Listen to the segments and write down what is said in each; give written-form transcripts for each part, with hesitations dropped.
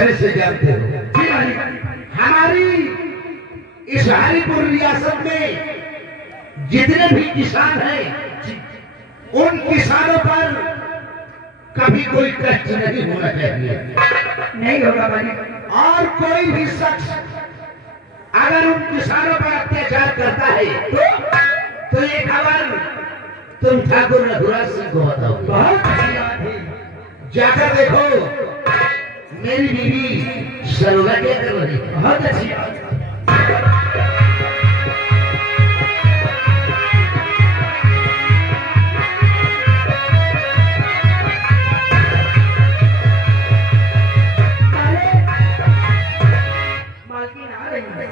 तरह से जानते हो हमारी इस हरिपुर रियासत में जितने भी किसान हैं उन किसानों पर कभी कोई कष्ट नहीं होना चाहिए। नहीं होगा भाई। और कोई भी शख्स अगर उन किसानों पर अत्याचार करता है तो ये खबर तुम ठाकुर रघुराज सिंह को बताओ। बहुत अच्छी बात है। जाकर देखो मेरी बीवी सरोगा क्या कर रही है। बहुत अच्छी बात है। मालकिन आ रही है।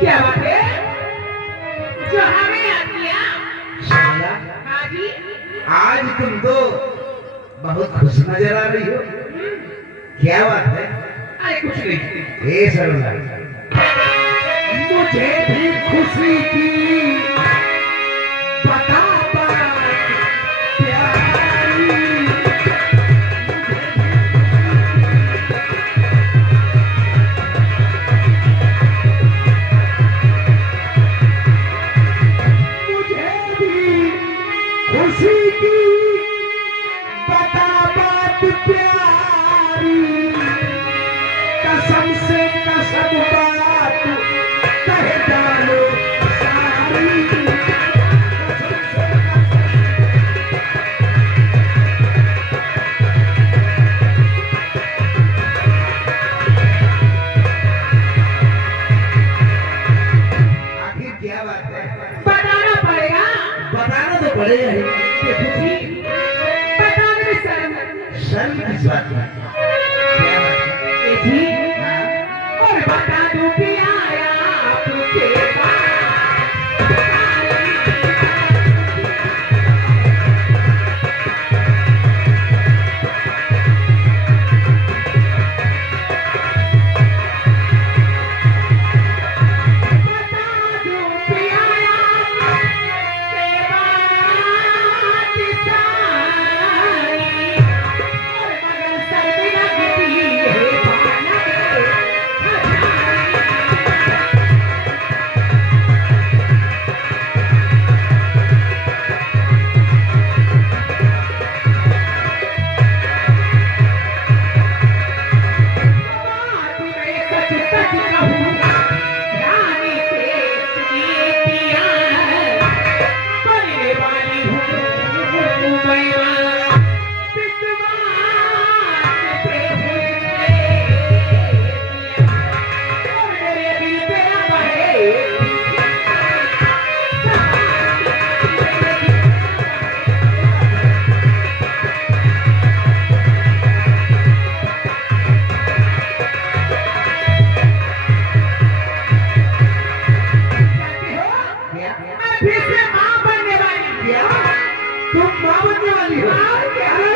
क्या बात है जो हमें याद किया? हाँ जी। आज तुम तो बहुत खुश नजर आ रही हो, क्या बात है? अरे कुछ नहीं। ए सरोगा, मुझे भी खुशी की बता बात प्यारी। मुझे भी खुशी की बता बात प्यारी। कसम से कसम बात कह डालो सारी। आखिर क्या बात है? बताना पड़ेगा। बताना तो पड़ेगा ही। ये खुशी बताने में शर्म। शर्म किस बात में? क्या बात है? ये जी हाँ? और बता दूं कि आया आपके पास। बता दूं कि आया आपके बात सारी। और मगर सर्दी लगती है भाना के खजानी। बात मैं सच सच कहूँ रानी से सुनिए पिया। बनने वाली हूँ मैं विश्वास पे हुई और मेरे दिल पे अब है। कहते हो क्या? मैं फिर से माँ बनने वाली हूँ। क्या? तुम माँ बनने वाली हो? माँ क्या है?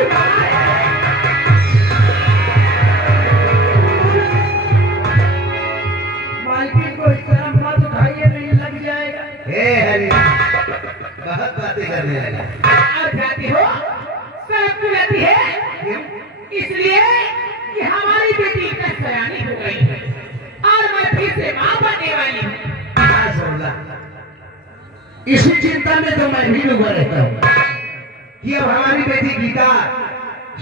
मालकिन को इस तरह मत उठाइए, नहीं लग जाएगा। हे हरि, बहुत बातें करने लगे। और जाती हो सब क्यों रहती है? क्यों? इसलिए कि हमारी बेटी का सयानी हो गई है और मैं फिर से माँ बनने वाली हूँ। हाँ सरोगा, इसी चिंता में तो मैं भी डूबा रहता हूँ कि अब हमारी बेटी गीता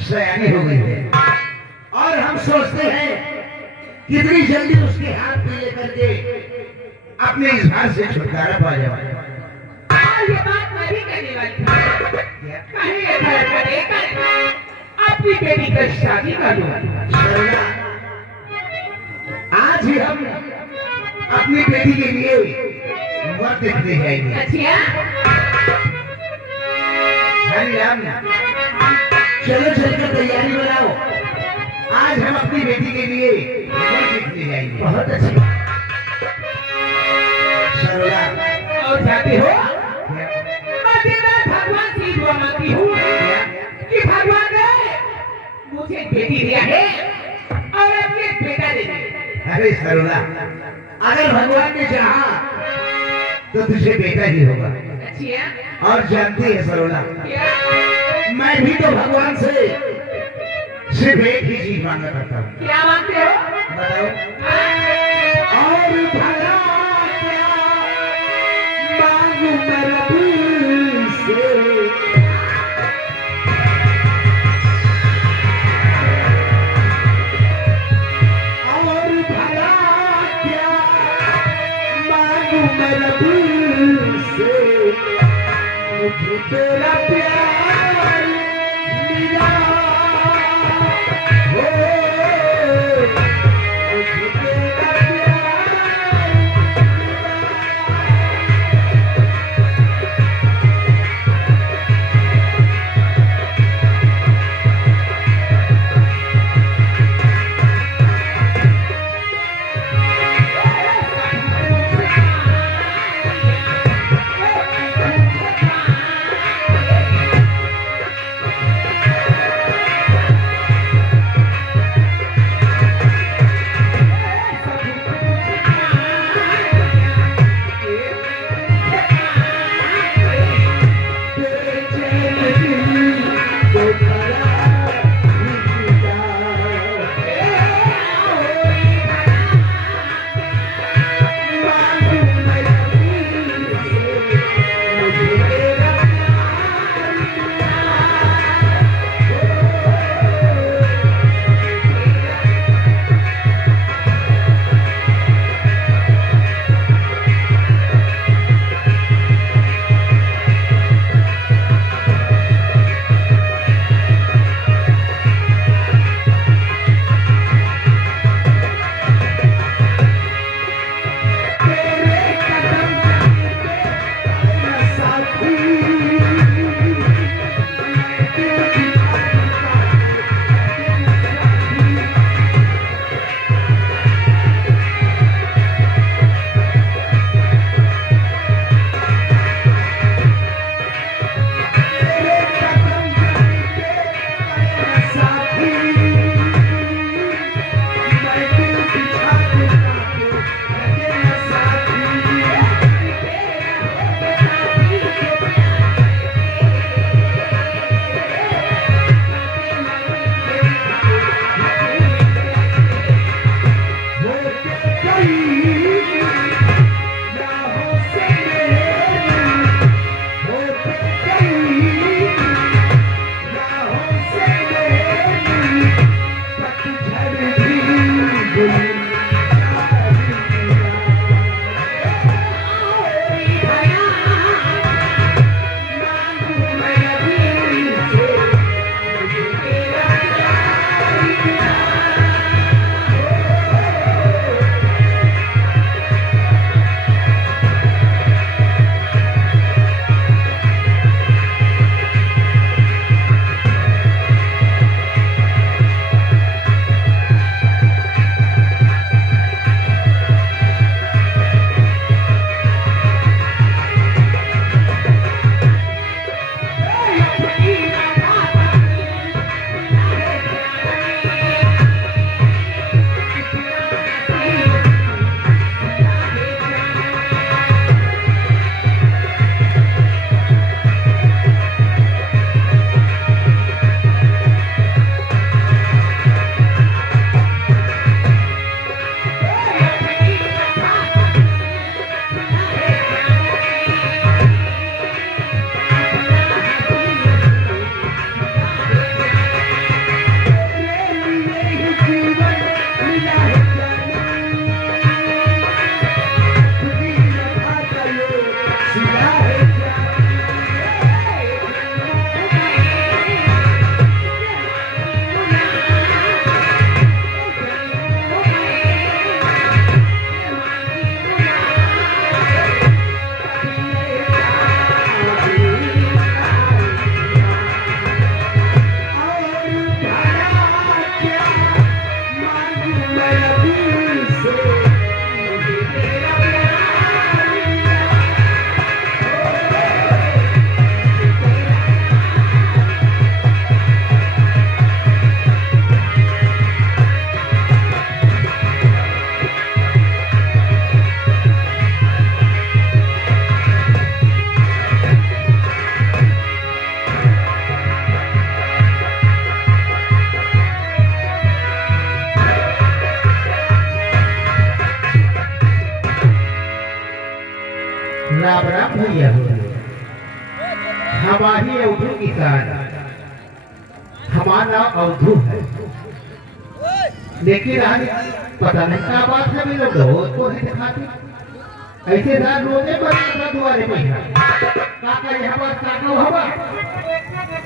सयानी हो गई है और हम सोचते हैं कितनी जल्दी उसके हाथ में लेकर के अपने इस हाथ से छुटकारा पा जाए। और ये बात मैं भी कहने वाली थी। कहीं ये घर पर लेकर अपनी बेटी की शादी कर लूं। सरोगा, आज ही हम अपनी बेटी के लिए वक्त देखने जाएंगे। अच्छा हरि राम, चलो चलकर तैयारी बनाओ, आज हम अपनी बेटी के लिए वक्त देखने जाएंगे। बहुत अच्छी। सरोगा, और जाती हो क्या? मैं दिन रात भगवान से दुआ मांगती हूँ कि भगवान ने मुझे बेटी दिया है और अपने बेटा अरे सरोला, अगर भगवान ने चाहा तो तुझे बेटा ही होगा। अच्छा और जानती है सरोला, क्या मैं भी तो भगवान से सिर्फ एक ही चीज मांगा करता हूँ। क्या मांगते हो? बताओ। और भला क्या मांगू मैं रब से, और भला क्या मांगू मैं रब से, मुझे तेरा प्यार मिला हो, मुझे तेरा प्यार किया हो हमारी अवधू किसान, हमारा नाम अवधू है, लेकिन आज पता नहीं क्या बात है, मेरे दोस्त को नहीं दिखाती ऐसे रात रोने पर दुआरे पे काका यहाँ पर काका हवा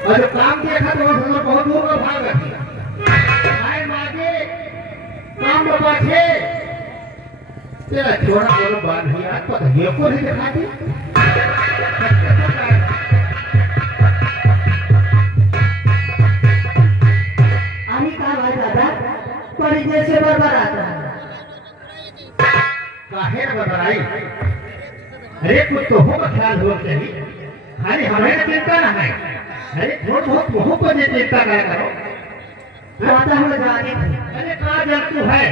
और काम देखा तो वो बहुत दूर में भाग रखी आए मागे काम में पाछे तेरा छोड़ा बोलो बात नहीं आज पता ये को नहीं दिखाती आही का भाई दादा परी जैसे बरबर आता काहे न बताई अरे कुछ तो हो का ख्याल हो चाहिए खाली हमें चिंता ना है अरे थोड़ा बहुत वहाँ पर ये चिंता ना करो पता हो जाने अरे कहाँ जंतु है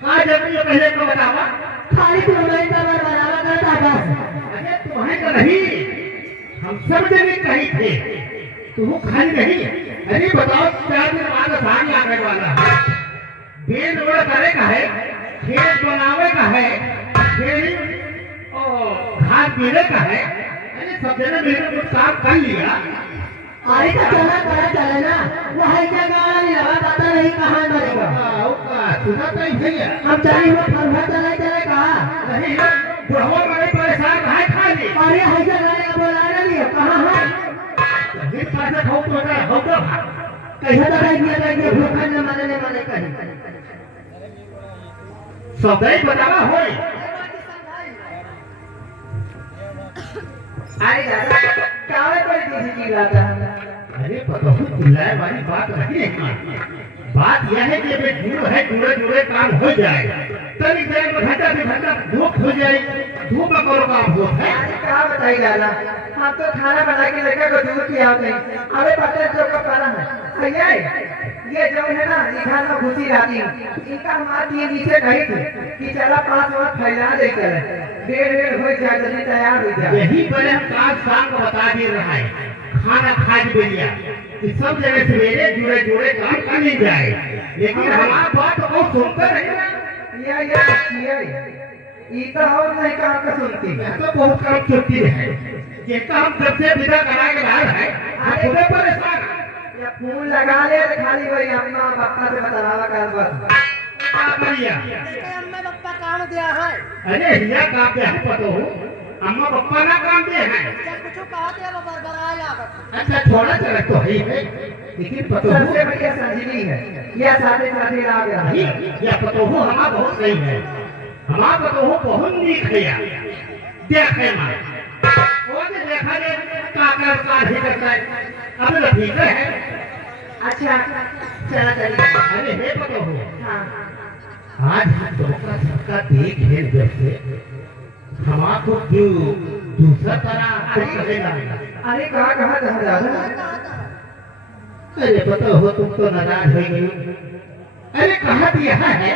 कहाँ जंतु ये पहले को बतावा खाली तुम्हें का बरबरावा करता बस अरे तुम्हें तो नहीं हम सब जगह कहीं थे तुम खाली नहीं अरे बताओ 4 दिन बाद धान आने वाला है बेल रोड करे का है खेत बनावे का है खेड़ी घास पीने का है अरे सब जगह मैंने कुछ काम कर लिया अरे तो चला करा चले ना वो है क्या गाना नहीं लगा पता नहीं कहाँ मरेगा सुना तो ही है हम चाहे वो फरफर चले कहा नहीं बुढ़वा बड़े परेशान है खाली अरे है क्या गाने का बोला नहीं है कहाँ है जिस पास हो तो हो तो कैसा तो कह दिया भूखा न माने कहीं सब बतावा होई अरे दादा कावे कोई किसी की लाता अरे पतोहू चिल्लाए वाली बात नहीं है बात यह है कि जुड़ है जुड़े काम हो जाए तभी देर में घंटा धूप हो जाए धूप में करो काम हो है अरे क्या बताई दादा हम तो खाना बना के लड़का को दूध पिया नहीं अबे पता जो कब पारा है ये जो है ना इधर में घुसी रहती इनका हमारे ये नीचे कही थी कि चला 5 वक्त फैला दे चले डेढ़ हो जाए जल्दी तैयार हो जाए यही पर हम काज शाम को बता दे रहा है खाना खाज बेलिया कि सब जगह सवेरे जुड़े काम कर नहीं जाए लेकिन हमारा बात तो बहुत सुनते नहीं ये तो और नहीं काम का सुनती मैं तो बहुत काम सुनती है ये काम सबसे विदा करा के बाहर है आप खुदे परेशान या फोन लगा ले तो खाली वही अम्मा पापा से बतावा कर बस बढ़िया अम्मा पापा काम दिया है अरे हिया काम पे हम पतो हो अम्मा पापा ना काम दे हैं कुछ कहा दिया बरबराए लागत अच्छा थोड़ा सा तो है लेकिन पतो हो सबसे बढ़िया संजीवनी है यह साथे साथे लाग रहा है या पतो हो हमारा बहुत सही है हमारा पतो हो बहुत नीक है देखे मां वो ने देखा रे काकर का ही करता है अब तो ठीक है अच्छा चला चलिए अरे हे पतो हो हाँ आज हम दोनों सबका देख है जैसे हमारा को क्यों दूसरा तरह करेगा अरे कहा दादा अरे पता हो तुम तो नाराज हो गई अरे कहा दिया है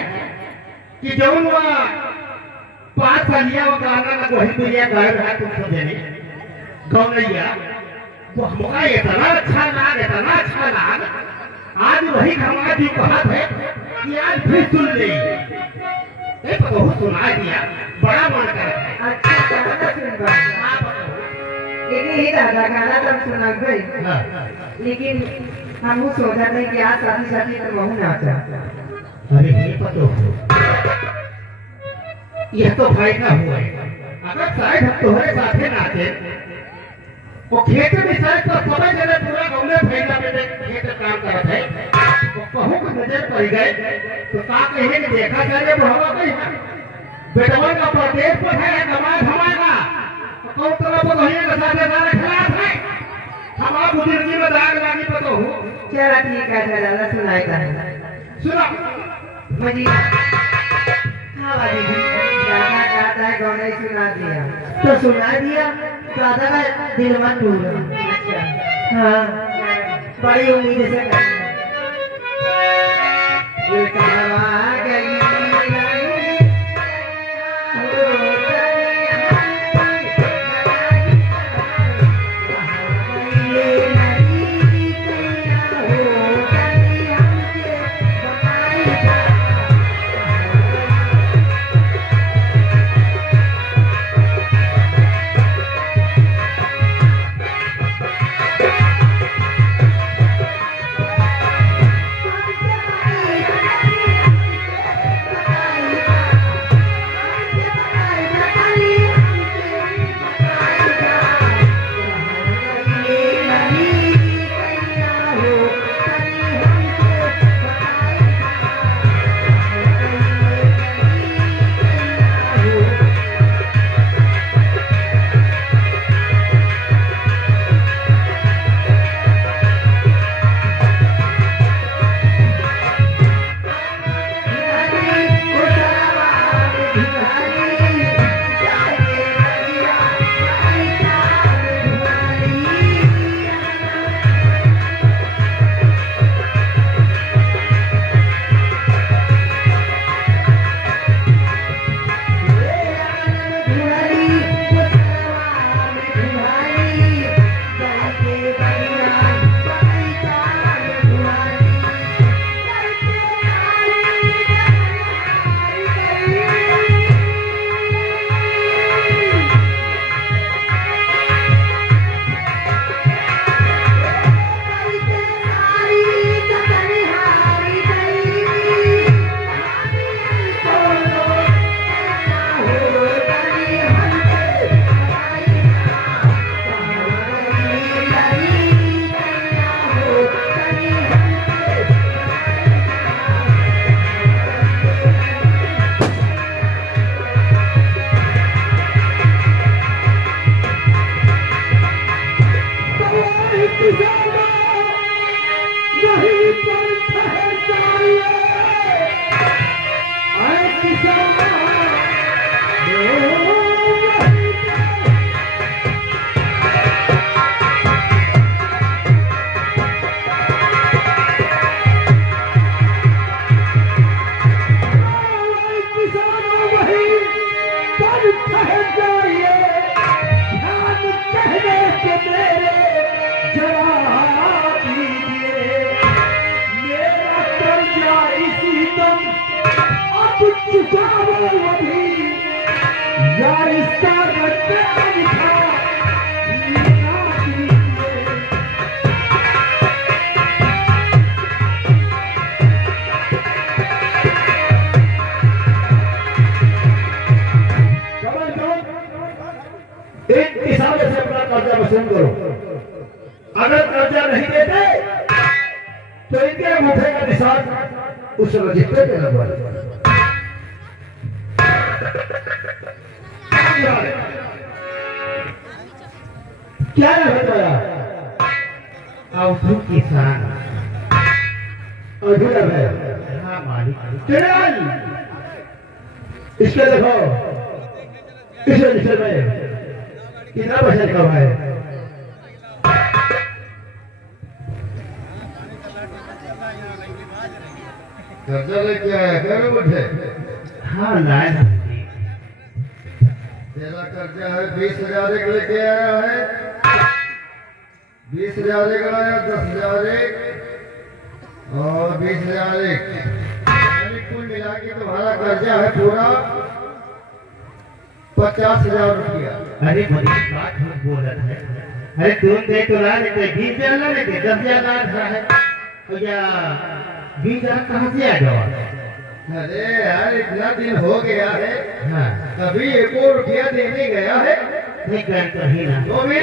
कि जो वो 5 सालिया वो गाना ना वही दुनिया गाय रहा तुम सब जने गौनैया वो हमका इतना अच्छा लाग आज वही हमारा जी कहा है कि आज फिर सुन ली पता हो सुना दिया बड़ा मन कर है अच्छा गाना सुन बा लेकिन ही दादा गाना तो सुना गई लेकिन हम सोचा नहीं कि आज साथी तो महू नाचा अरे ये पता हो यह तो फायदा हुआ है अगर शायद हम तुम्हारे साथे नाचे वो खेत में शायद तो समय जगह पूरा गाँव में फैला में खेत काम करते हैं तो कहूँ कि नजर पड़ गए तो का कहे कि देखा जाए बढ़ावा कहीं बेटवा का प्रदेश पर है दमाद हमारा कौन तरह पर वही का साथे सारे खिलाफ है हमारा बुजुर्गी में दाग लागी पता हो चला ठीक है दादा सुनाएगा सुना मुझे हाँ वाली गाना गाता है गाना सुना दिया तो सुना दिया दादा का दिल मन टूटा अच्छा हाँ बड़ी उम्मीद से गई किसानों से अपना कर्जा वसूल करो। अगर कर्जा नहीं देते तो इनके मुठे का निशान उस रजिस्टर पे लगवा दो। क्या है तुम्हारा? अवधू किसान। अधूरा है। हाँ मालिक। चल इसके देखो इस रजिस्टर में कितना पैसा लिखा हुआ है? कर्जा लेके आया क्या मुझे? हाँ लाइन। तेरा कर्जा है 20,000 एक लेके आया है। 20,000 एक लाया, 10,000 एक और 20,000 एक, यानी कुल मिला के तुम्हारा कर्जा है पूरा 50,000 रुपया। अरे बड़ी बात झूठ बोल रहा है। अरे तुम दे तो ला लेते 20,000 ला लेते 10,000 ला रहा है तो या 20,000 कहाँ से आ जाओ? अरे यार इतना दिन हो गया है, हाँ कभी एक और रुपया देने गया है? नहीं कर कहीं ना। तो भी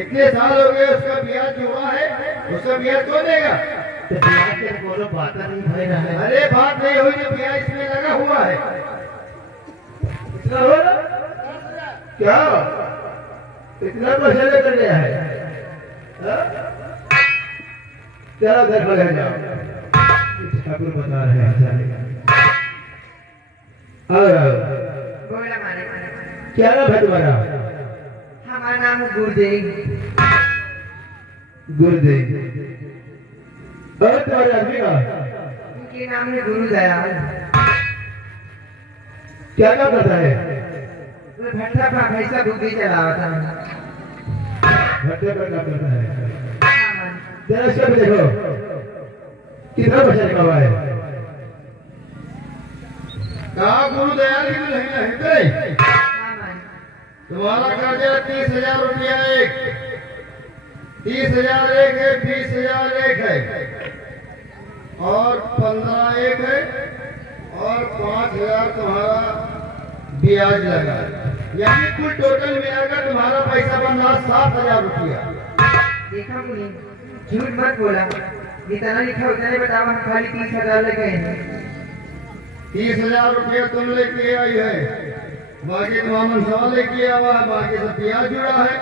इतने साल हो गए उसका ब्याज जुआ है, उसका ब्याज कौन देगा? तो ब्याज के बोलो बात नहीं भय रहा है। अरे बात नहीं हुई जो ब्याज इसमें लगा हुआ है। इतना हो रहा? क्या इतना पैसा लेकर गया है? चलो घर पर ले जाओ। ठाकुर बता रहे हैं बोला मालिक। क्या नाम है तुम्हारा? हमारा नाम है गुरुदेव। गुरुदेव। और तुम्हारे आदमी का उनके नाम है गुरुदयाल। क्या काम करता है? वो भट्टा पर भैंसा बुद्धि चलाता है। भट्टे पर काम करता है। हाँ मालिक। जरा इसका भी देखो कितना पैसा लिखा हुआ है? कहा गुरुदयाल की नहीं नहीं गई। हाँ मालिक। तुम्हारा कर्जा 30,000 रुपया एक, 30,000 एक है, 20,000 एक है और 15 एक है और 5,000 तुम्हारा ब्याज लगा, यानी कुल टोटल मिलाकर तुम्हारा पैसा बन रहा 7,000 रुपया। देखा मुझे झूठ मत बोला। जितना लिखा उतना ही बताओ। हम खाली 30,000 लेके आए हैं। 30,000 रुपया तुम लेके आई है, बाकी तुम्हारा सवाल लेके आवा है, बाकी सब ब्याज जुड़ा है।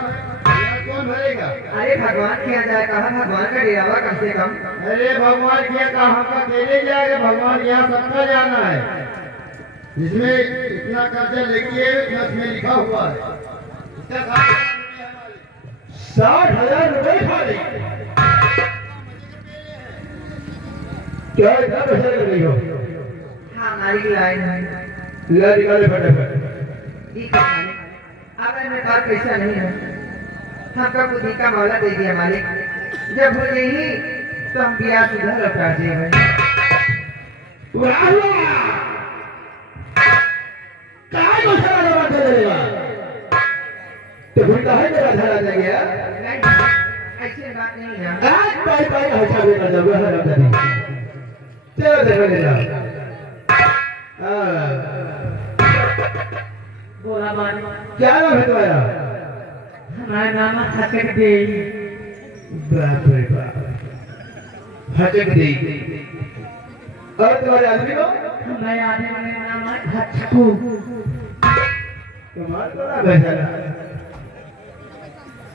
ब्याज कौन भरेगा? अरे भगवान के यहाँ जाए कहा भगवान का डेरावा कम से कम। अरे भगवान क्या कहा का अकेले जाएगा? भगवान यहाँ सबका जाना है। जिसमें इतना कर्जा लेके है उतना इसमें लिखा हुआ है। इसका 60,000 रुपए खाली। क्या इतना पैसा ले रही हो? हाँ हमारी लाइन है। ला निकाले फटाफट। ठीक है मालिक। अब मेरे पास पैसा नहीं है। हमका बुद्धि का मौला दे दिया मालिक। जब हो जाएगी तो हम ब्याज उधर लौटा देंगे। कहाँ को सारा जमा कर देगा? तो भूलता है मेरा धरा दे गया। ऐसी बात नहीं है। आज पाई पाई हटा भी कर दोगे हर रमजानी। चलो देखो ले जाओ। बोला मान। क्या नाम है तुम्हारा? हमारा नाम है हटक दे। बाप रे बाप। हटक दे। और तुम्हारे आदमी को? हमारे आदमी का नाम है हटकू। कमाल बड़ा बेचारा।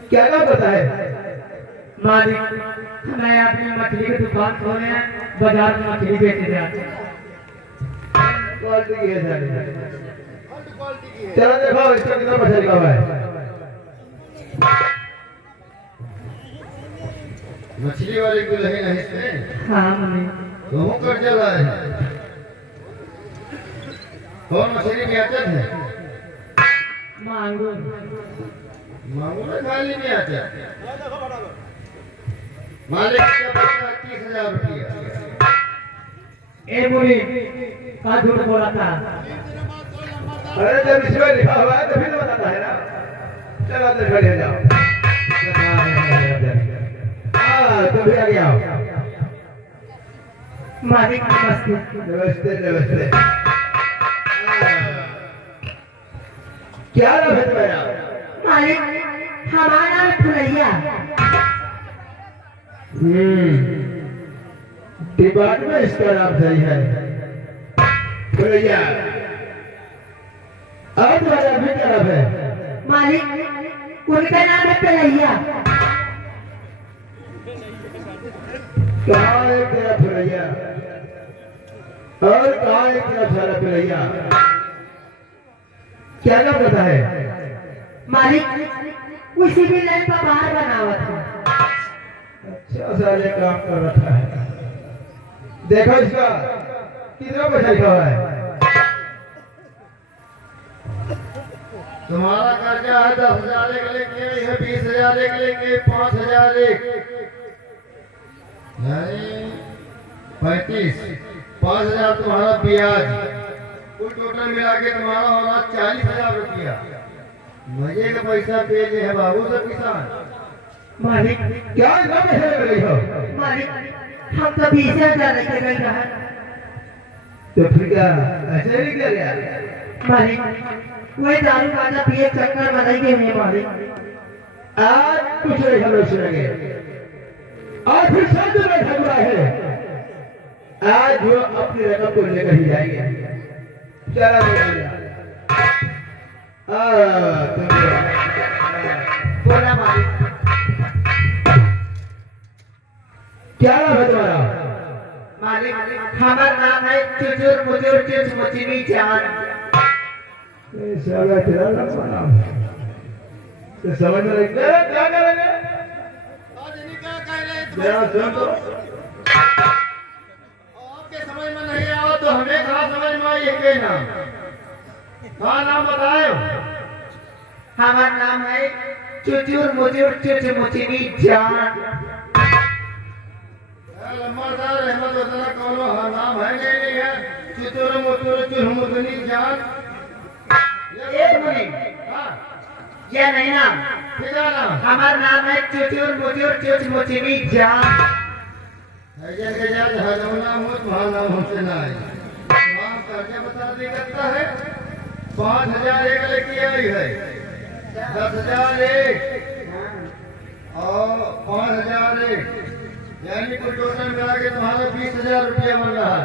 क्या काम करता है? मालिक हमारे आदमी मछली की दुकान खोले हैं, बाजार में मछली बेचने जाते हैं। क्वालिटी की है सारी। चलो देखो इसका कितना पैसा लिखा हुआ है? मछली वाले को नहीं नहीं इसमें हाँ मम्मी। तुम कर्जा लाए हैं। कौन मछली बेचते थे? मांगो। मामूला खाली नहीं आता। मालिक का पैसा 30,000 रुपया। ए मुरी का झूठ बोला था? अरे जब इसमें लिखा हुआ है तो फिर तो बताता है ना। चलो देखो ले जाओ। हाँ तुम भी आगे आओ। मालिक नमस्ते। नमस्ते नमस्ते। क्या नाम है तुम्हारा? मालिक हमारा नाम फुलैया। डिपार्टमेंट इसका नाम सही है भैया। और तुम्हारा भी क्या नाम है? मालिक उनका नाम है फुलैया। कहाँ है तेरा फुलैया और कहाँ है तेरा सारा फुलैया? क्या नाम पता है? मालिक उसी भी लाइन पर बाहर बनावा था। अच्छा सारे काम कर रखा है। देखो इसका कितना पैसा लिखा हुआ है? तुम्हारा कर्जा है 10,000 एक लेके, है 20,000 एक लेके, 5,000 एक, यानी 35। 5,000 तुम्हारा ब्याज, कुल टोटल मिला के तुम्हारा होगा 40,000 रुपया। मजे का पैसा पे जे है बाबू सब किसान। मालिक क्या इतना पैसा ले रही हो? मालिक हम तो 20,000 लेके गए रहा। तो फिर क्या ऐसे नहीं कर गया? मालिक वही दारू गांजा पिए चक्कर में रह गए हैं मालिक। आज कुछ नहीं हम लोग सुनेंगे। आज फिर शब्द बैठा हुआ है। आज वो अपनी रकम को लेकर ही जाएंगे। चला बोला मालिक। क्या नाम है तुम्हारा? मालिक हमारा नाम है चुचुर मुचुर चुच मुचिनी जान। साला तेरा लंबा नाम है। तो समझ में नहीं क्या करेंगे? आज इन्हीं क्या कह रहे हैं जरा सुन तो। आपके समझ में नहीं आओ तो हमें कहाँ समझ में आई है नाम? हाँ नाम बताओ। हमारा नाम है चुचुर मुचुर चुच मुचिनी जान। लम्बादार अहमद उतना कौनो नाम है नहीं है। चितुर मुतुर चुरमुदनी जान। एक मिनट, हाँ, ये नहीं नाम। क्या नाम? हमारा नाम है चुचुर मुचुर चुच मुचिनी जान। ऐसे के जा हजमना हो तुम्हारा नाम हमसे ना है। वहाँ कर्जा बता दी करता है। 5,000 एक लेके आई है, 10,000 एक और 5,000 एक, यानी कुल टोटल मिला के तुम्हारा 20,000 रुपया बन रहा है।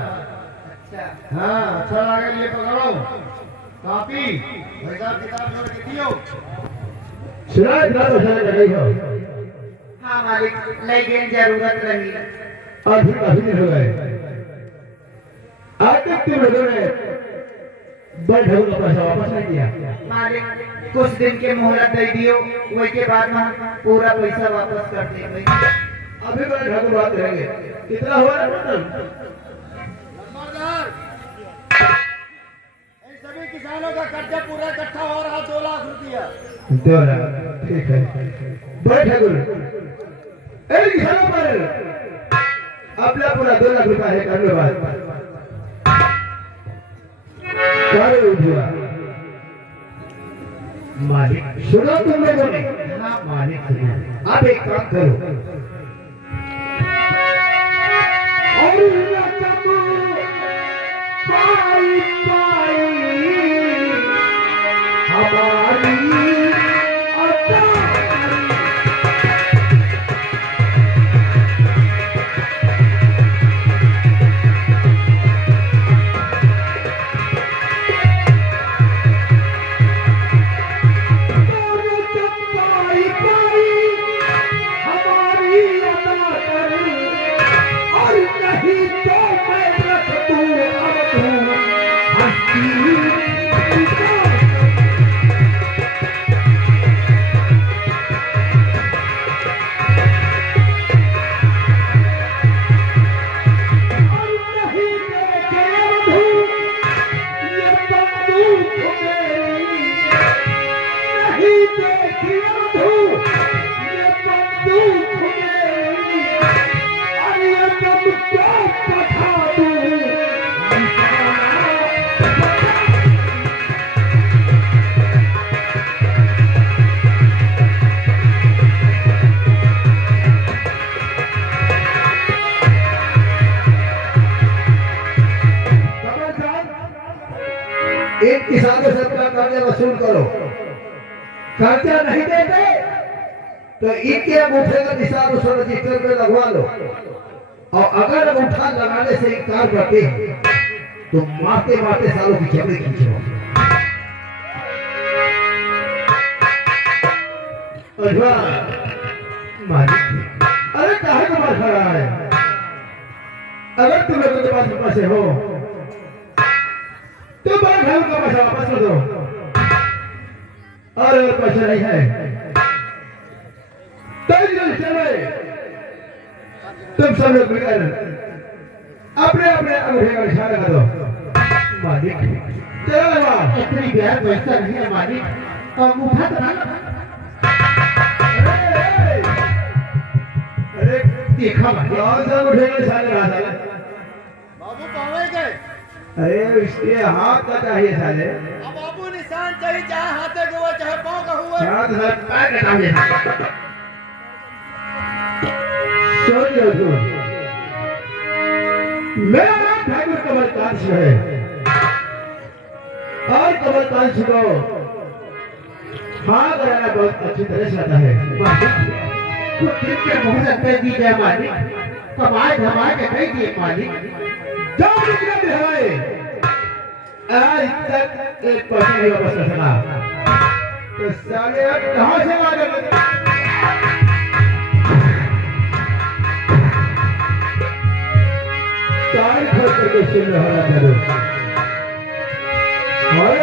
अच्छा हाँ, अच्छा लगे ये पकड़ो कॉपी, हिसाब किताब जोड़ के दियो। सुना इतना पैसा ले रही हो? हाँ मालिक लेकिन जरूरत रही। आज फिर काफी दिन हो गए। आज तक तुम लोगों ने बड़े ढंग का पैसा वापस नहीं दिया। मालिक कुछ दिन के मोहलत दे दियो, वही के बाद में पूरा पैसा वापस कर देंगे। अभी बड़े ढंग बात रहेंगे। कितना हुआ ना टोटल? नंबरदार, इन सभी किसानों का कर्जा पूरा इकट्ठा हो रहा 2 लाख रुपया। 2 लाख, ठीक है। बड़े ठाकुर एक किसानों पर अपना पूरा 2 लाख रुपया है करने बाद मालिक सुनो तुम लोगों ने। हाँ मालिक सुनो। आप एक काम करो और पाई पाई हमारी एक किसानों से अपना कर्जा वसूल करो। कर्जा नहीं देते तो इनके अंगूठे का निशान उस रजिस्टर पे लगवा लो, और अगर अंगूठा लगाने से इनकार करते हैं तो मारते मारते सालों की चमड़ी खींचो। मालिक अरे काहे को मार खड़ा है? अगर तुम लोगों के पास पैसे हो तो बड़ा घर का पैसा वापस कर दो, और अगर पैसा नहीं है तो चले तुम सब लोग मिलकर अपने अपने अंगूठे का निशान लगा दो। मालिक चलो लगवा। इतनी ब्याज पैसा नहीं है मालिक, अंगूठा तो ना अरे देखा मालिक। कौन सा अंगूठे का निशान लगा साले? बाबू कहाँ गए? अरे इसके हाथ का चाहिए साले। अब बाबू निशान चाहिए, चाहे हाथे का हुआ चाहे पाँव का हुआ। हाथ साले पैर कटा दे। सुन मेरा नाम ठाकुर कमलकांत है, और कमलकांत को हाथ लगाना बहुत अच्छी तरह से आता है। कुछ दिन के मुहूर्त पे दी जाए मालिक, कमाए धमाए के कही दिए मालिक। जाओ निकले दिखाए, आज तक एक पैसा नहीं वापस कर सका, तो साले अब कहाँ से मांगे? चार खर्च करके सुन रहा करो। और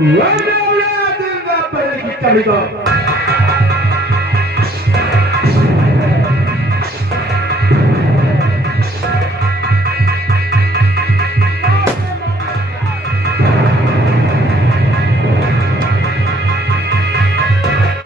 Why do you think that?